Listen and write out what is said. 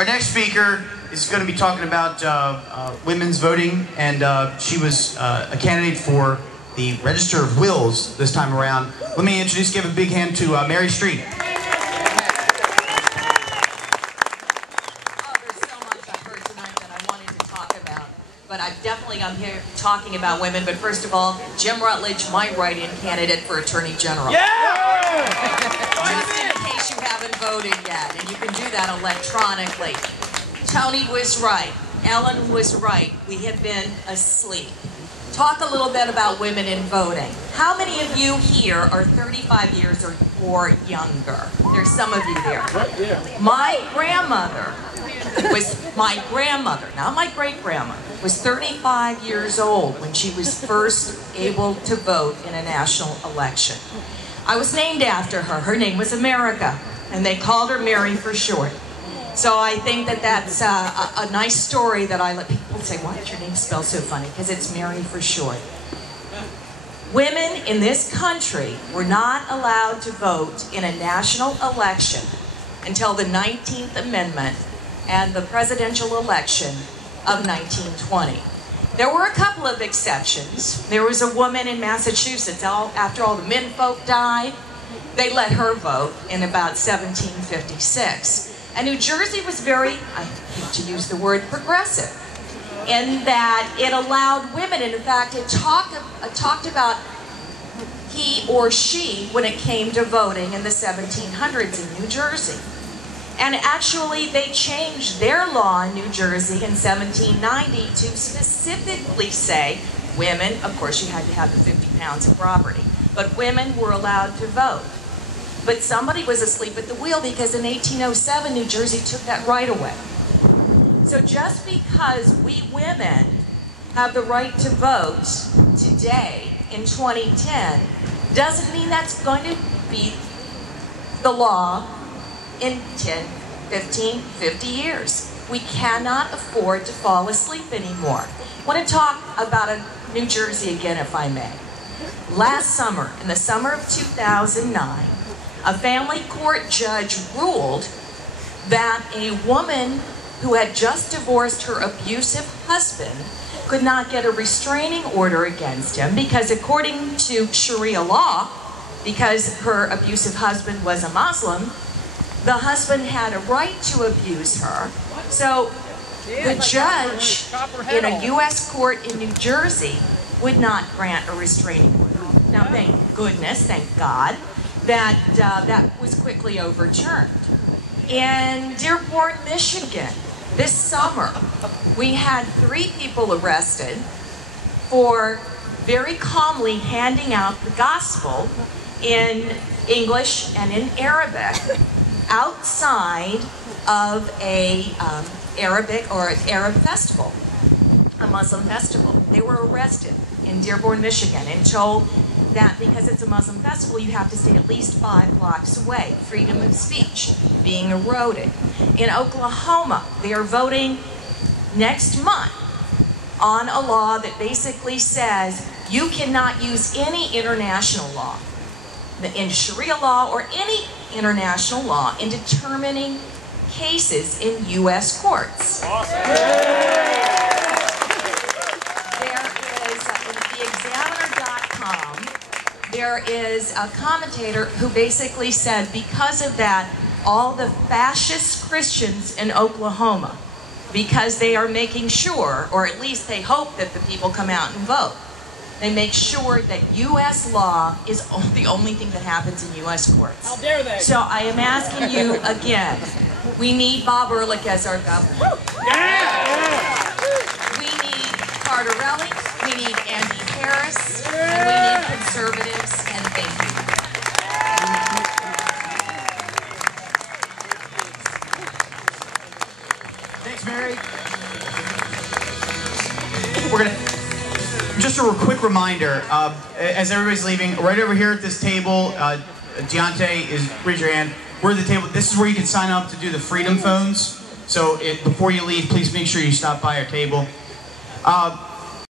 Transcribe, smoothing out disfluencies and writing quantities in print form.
Our next speaker is going to be talking about women's voting, and she was a candidate for the Register of Wills this time around. Let me give a big hand to Mary Street. But I'm here talking about women. But first of all, Jim Rutledge, my write-in candidate for Attorney General. Yeah! Just in case you haven't voted yet, and you can do that electronically. Tony was right. Ellen was right. We have been asleep. Talk a little bit about women in voting. How many of you here are 35 years or younger? There's some of you there. My grandmother, not my great-grandmother, was 35 years old when she was first able to vote in a national election. I was named after her. Her name was America, and they called her Mary for short. So I think that that's a nice story that I let people say, why is your name spelled so funny? Because it's Mary for short. Women in this country were not allowed to vote in a national election until the 19th Amendment and the presidential election of 1920. There were a couple of exceptions. There was a woman in Massachusetts, after all the menfolk died, they let her vote in about 1756. And New Jersey was very, I hate to use the word progressive, in that it allowed women, and in fact it talked about he or she when it came to voting in the 1700s in New Jersey. And actually, they changed their law in New Jersey in 1790 to specifically say women, of course you had to have the 50 pounds of property, but women were allowed to vote. But somebody was asleep at the wheel because in 1807, New Jersey took that right away. So just because we women have the right to vote today in 2010 doesn't mean that's going to be the law in 10, 15, 50 years. We cannot afford to fall asleep anymore. I want to talk about New Jersey again, if I may. Last summer, in the summer of 2009, a family court judge ruled that a woman who had just divorced her abusive husband could not get a restraining order against him because, according to Sharia law, because her abusive husband was a Muslim, the husband had a right to abuse her. So the judge in a U.S. court in New Jersey would not grant a restraining order. Now, thank goodness, thank God, that that was quickly overturned. In Dearborn, Michigan, this summer, we had 3 people arrested for very calmly handing out the gospel in English and in Arabic outside of a Arabic or Arab festival, a Muslim festival. They were arrested in Dearborn, Michigan, and told that because it's a Muslim festival, you have to stay at least 5 blocks away. Freedom of speech being eroded. In Oklahoma, they are voting next month on a law that basically says you cannot use any international law, in Sharia law or any international law, in determining cases in U.S. courts. Awesome. There is a commentator who basically said because of that, all the fascist Christians in Oklahoma, because they are making sure, or at least they hope that the people come out and vote, they make sure that U.S. law is the only thing that happens in U.S. courts. How dare they? So I am asking you again, we need Bob Ehrlich as our governor. Yeah! We need Cardarelli, we need Andy Harris, and we need conservatives, and thank you. Thanks, Mary. We're gonna, just a quick reminder, as everybody's leaving, right over here at this table, Deontay, raise your hand. We're at the table. This is where you can sign up to do the Freedom Phones. So before you leave, please make sure you stop by our table.